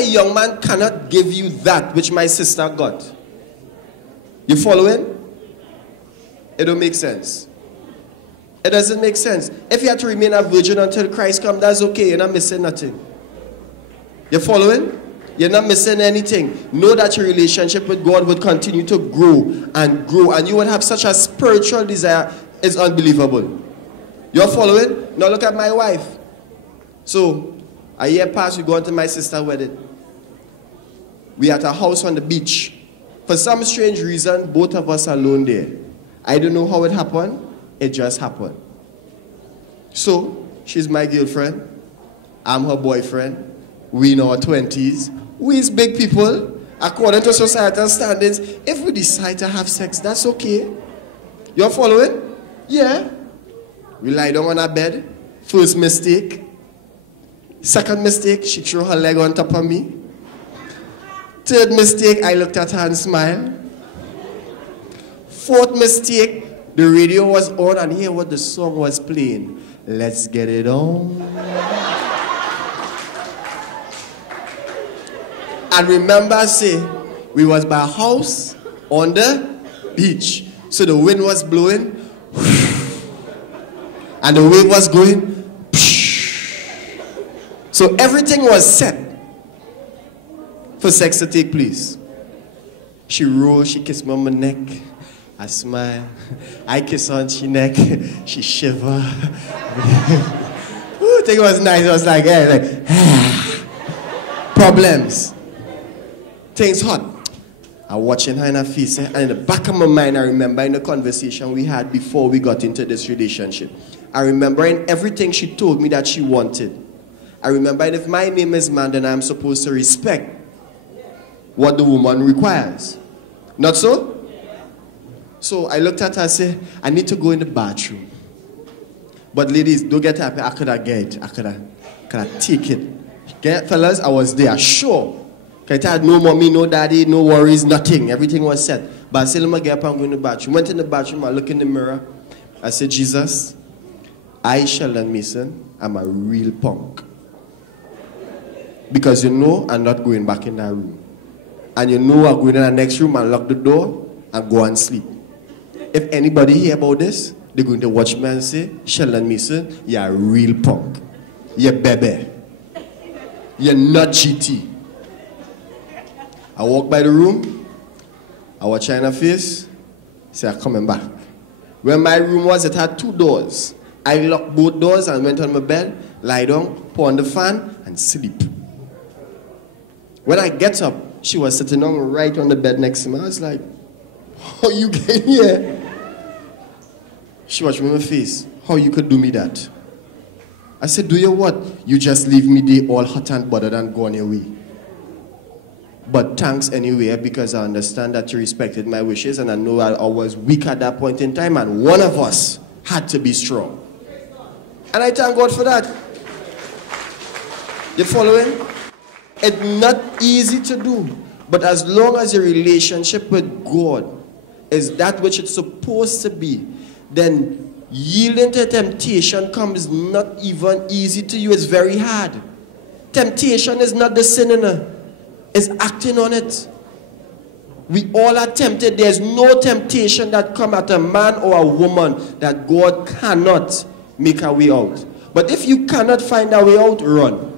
A young man cannot give you that which my sister got. You following? It don't make sense. It doesn't make sense. If you have to remain a virgin until Christ comes, that's okay. You're not missing nothing. You following? You're not missing anything. Know that your relationship with God would continue to grow and grow, and you would have such a spiritual desire. It's unbelievable. You're following? Now look at my wife. So, a year passed, we go on to my sister's wedding. We at a house on the beach. For some strange reason, both of us are alone there. I don't know how it happened. It just happened. So, she's my girlfriend. I'm her boyfriend. We in our 20s. We's big people. According to societal standards, if we decide to have sex, that's okay. You're following? Yeah. We lie down on our bed. First mistake. Second mistake, she threw her leg on top of me. Third mistake, I looked at her and smiled. Fourth mistake, the radio was on and hear what the song was playing. Let's get it on. And remember, I say, we was by a house on the beach. So the wind was blowing. And the wave was going. So everything was set for sex to take place. She rose, she kissed me on my neck. I smile. I kiss her on her neck. She shiver. Ooh, I think it was nice. It was like, problems. Things hot. I'm watching her in her face, and in the back of my mind, I remember in the conversation we had before we got into this relationship. I remember in everything she told me that she wanted. I remember if my name is man, then I'm supposed to respect what the woman requires. Not so? So I looked at her and said, I need to go in the bathroom. But ladies, don't get happy. I could have get it. I could have take it. Get fellas, I was there, sure. I had no mommy, no daddy, no worries, nothing. Everything was set. But I said, let me get up and go in the bathroom. Went in the bathroom, I looked in the mirror. I said, Jesus, I, Sheldon Mason, am a real punk. Because you know I'm not going back in that room. And you know I'm going in the next room and lock the door and go and sleep. If anybody hear about this, they're going to watch me and say, Sheldon Mason, you're a real punk. You're baby. You're not GT. I walk by the room, I watch her in her face, say I'm coming back. Where my room was, it had 2 doors. I locked both doors and went on my bed, lie down, put on the fan, and sleep. When I get up, she was sitting down right on the bed next to me. I was like, how you get here? She watched me in my face. How you could do me that? I said, do you what? You just leave me there all hot and bothered and go on your way. But thanks anyway, because I understand that you respected my wishes, and I know I was weak at that point in time, and one of us had to be strong. And I thank God for that. You following? It's not easy to do, but as long as your relationship with God is that which it's supposed to be, then yielding to temptation comes not even easy to you. It's very hard. Temptation is not the sinner. It's acting on it. We all are tempted. There's no temptation that comes at a man or a woman that God cannot make a way out. But if you cannot find a way out, run.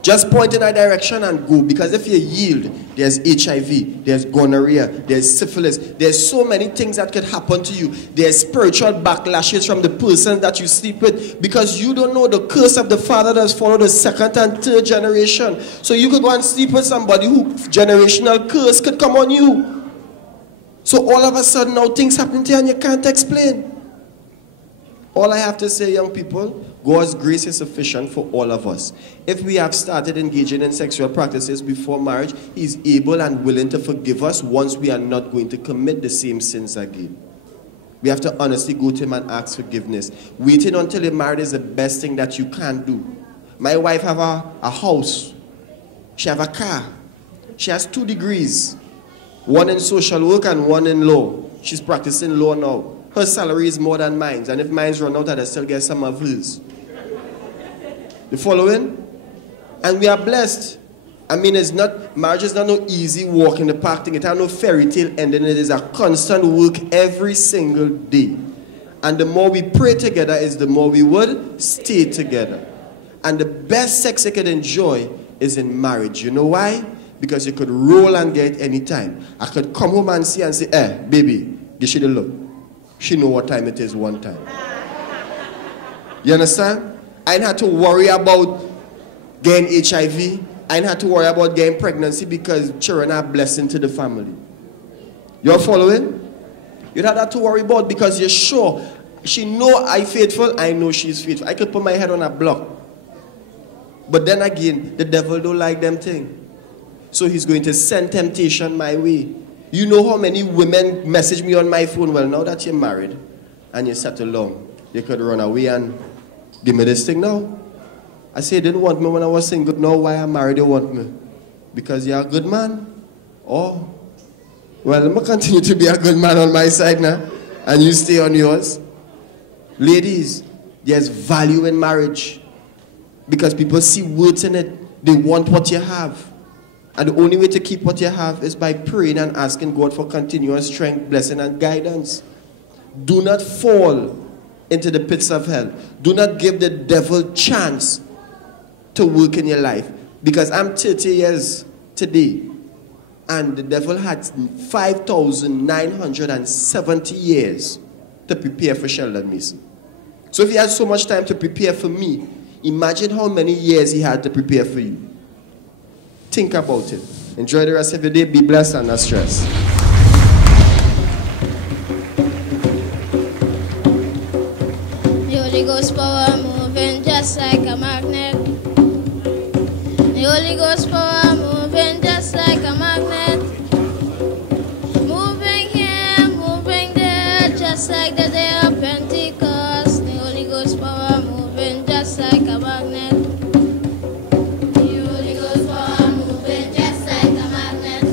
Just point in a direction and go. Because if you yield, there's HIV, there's gonorrhea, there's syphilis. There's so many things that could happen to you. There's spiritual backlashes from the person that you sleep with. Because you don't know the curse of the father that's followed the second and third generation. So you could go and sleep with somebody who generational curse could come on you. So all of a sudden now things happen to you and you can't explain. All I have to say, young people, God's grace is sufficient for all of us. If we have started engaging in sexual practices before marriage, He's able and willing to forgive us once we are not going to commit the same sins again. We have to honestly go to Him and ask forgiveness. Waiting until you're married is the best thing that you can do. My wife have a house. She have a car. She has 2 degrees. One in social work and one in law. She's practicing law now. Her salary is more than mine. And if mine's run out, I still get some of hers. You following? And we are blessed. I mean, it's not, marriage is not no easy walk in the park thing. It has no fairy tale ending. It is a constant work every single day. And the more we pray together is the more we would stay together. And the best sex you could enjoy is in marriage. You know why? Because you could roll and get any time. I could come home and see and say, baby, give she the look. She know what time it is one time. You understand? I didn't have to worry about getting HIV. I didn't have to worry about getting pregnancy because children are a blessing to the family. You're following? You don't have to worry about because you're sure. She know I faithful, I know she's faithful. I could put my head on a block. But then again, the devil don't like them things. So he's going to send temptation my way. You know how many women message me on my phone, well, now that you're married and you settle down, you could run away and give me this thing now. I say, they didn't want me when I was single. Now why I'm married, they want me? Because you're a good man? Oh, well, I'm going to continue to be a good man on my side now, and you stay on yours. Ladies, there's value in marriage because people see words in it. They want what you have. And the only way to keep what you have is by praying and asking God for continuous strength, blessing, and guidance. Do not fall into the pits of hell. Do not give the devil chance to work in your life. Because I'm 30 years today, and the devil had 5,970 years to prepare for Sheldon Mason. So if he had so much time to prepare for me, imagine how many years he had to prepare for you. Think about it. Enjoy the rest of your day. Be blessed and not stressed. The Holy Ghost power moving just like a magnet. The Holy Ghost power moving just like a magnet. Moving here, moving there, just like the day of Pentecost. The Holy Ghost power moving just like a magnet. The Holy Ghost power moving just like a magnet.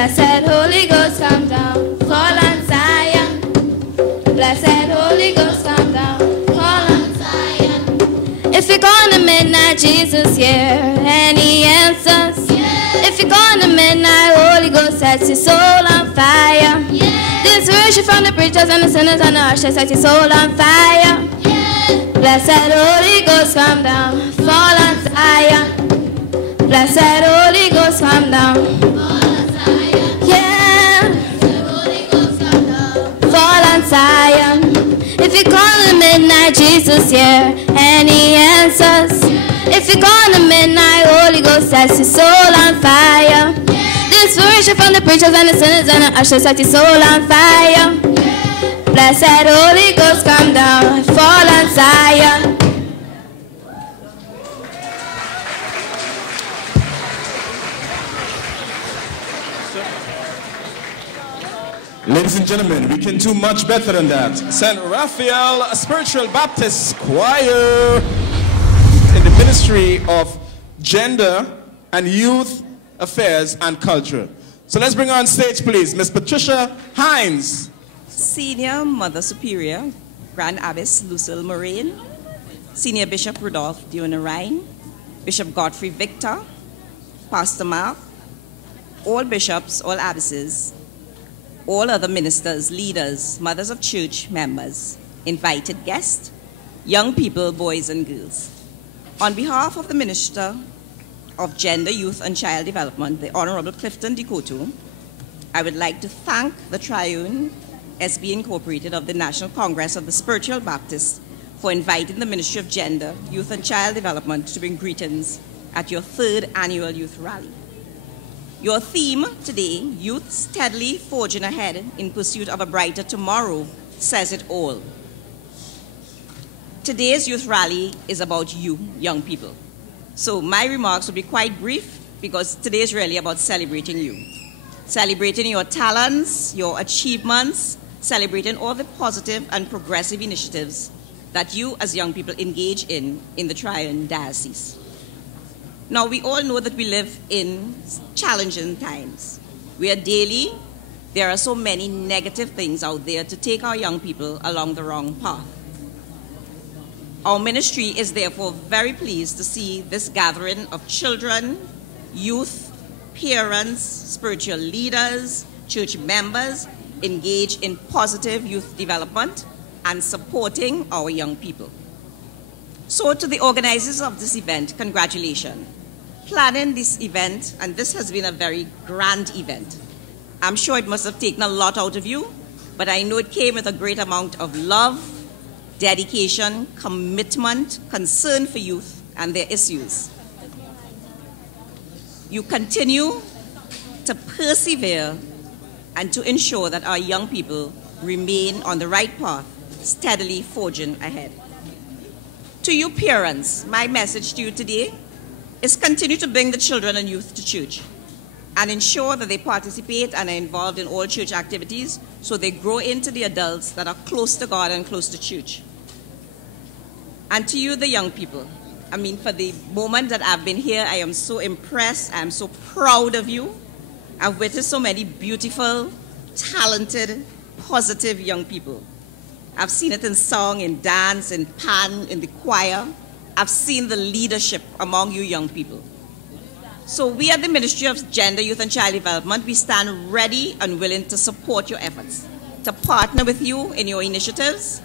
Blessed Holy Ghost, come down, fall on Zion. Blessed Holy Ghost, come down, fall on Zion. If you're gone to midnight, Jesus here, and He answers. Yeah. If you're gone to midnight, Holy Ghost sets your soul on fire. Yeah. This worship from the preachers and the sinners and the ushers sets your soul on fire. Yeah. Blessed Holy Ghost, come down, fall on Zion. Blessed Holy Ghost, come down, fall on Zion. Yeah. Blessed Holy Ghost, come down, fall on Zion. If you call at midnight, Jesus here, and He answers. Yeah. If you call at midnight, Holy Ghost sets your soul on fire. Yeah. This worship from the preachers and the sinners and the ushers sets your soul on fire. Yeah. Blessed Holy Ghost, come down, fall on Zion. Ladies and gentlemen, we can do much better than that. St. Raphael Spiritual Baptist Choir in the Ministry of Gender and Youth Affairs and Culture. So let's bring her on stage, please, Miss Patricia Hines. Senior Mother Superior, Grand Abbess Lucille Moraine, Senior Bishop Rudolph Dionarine, Bishop Godfrey Victor, Pastor Mark, all bishops, all abbesses, all other ministers, leaders, mothers of church members, invited guests, young people, boys and girls. On behalf of the Minister of Gender, Youth and Child Development, the Honorable Clifton Dikoto, I would like to thank the Triune SB Incorporated of the National Congress of the Spiritual Baptists for inviting the Ministry of Gender, Youth and Child Development to bring greetings at your 3rd annual youth rally. Your theme today, Youth Steadily Forging Ahead in Pursuit of a Brighter Tomorrow, says it all. Today's youth rally is about you, young people. So my remarks will be quite brief because today is really about celebrating you. Celebrating your talents, your achievements, celebrating all the positive and progressive initiatives that you as young people engage in the Triune Diocese. Now, we all know that we live in challenging times, where daily there are so many negative things out there to take our young people along the wrong path. Our ministry is therefore very pleased to see this gathering of children, youth, parents, spiritual leaders, church members engage in positive youth development and supporting our young people. So to the organizers of this event, congratulations. Planning this event, and this has been a very grand event. I'm sure it must have taken a lot out of you, but I know it came with a great amount of love, dedication, commitment, concern for youth and their issues. You continue to persevere and to ensure that our young people remain on the right path, steadily forging ahead. To you parents, my message to you today is continue to bring the children and youth to church and ensure that they participate and are involved in all church activities so they grow into the adults that are close to God and close to church. And to you, the young people, I mean, for the moment that I've been here, I am so impressed. I am so proud of you. I've witnessed so many beautiful, talented, positive young people. I've seen it in song, in dance, in pan, in the choir. I've seen the leadership among you young people. So we at the Ministry of Gender, Youth and Child Development, we stand ready and willing to support your efforts, to partner with you in your initiatives.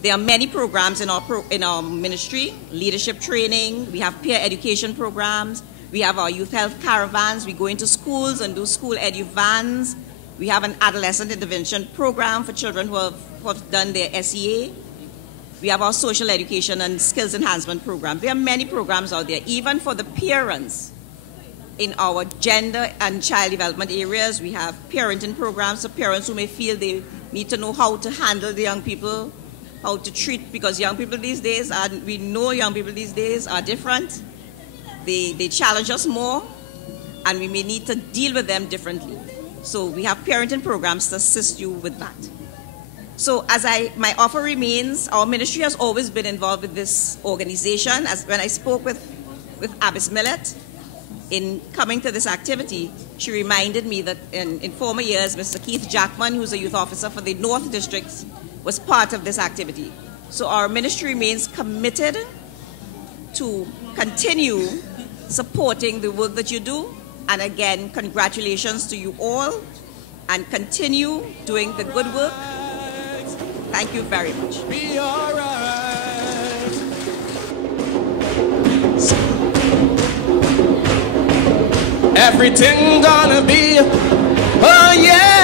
There are many programs in our ministry, leadership training, we have peer education programs, we have our youth health caravans, we go into schools and do school edu vans, we have an adolescent intervention program for children who have done their SEA. We have our social education and skills enhancement program. There are many programs out there, even for the parents. In our gender and child development areas, we have parenting programs for parents who may feel they need to know how to handle the young people, how to treat, because young people these days, we know young people these days are different. They challenge us more, and we may need to deal with them differently. So we have parenting programs to assist you with that. So my offer remains, our ministry has always been involved with this organization. As when I spoke with Abbess Millett, in coming to this activity, she reminded me that in former years, Mr. Keith Jackman, who's a youth officer for the North Districts, was part of this activity. So our ministry remains committed to continue supporting the work that you do. And again, congratulations to you all, and continue doing the good work. Thank you very much. Be all right. Everything gonna be, oh yeah.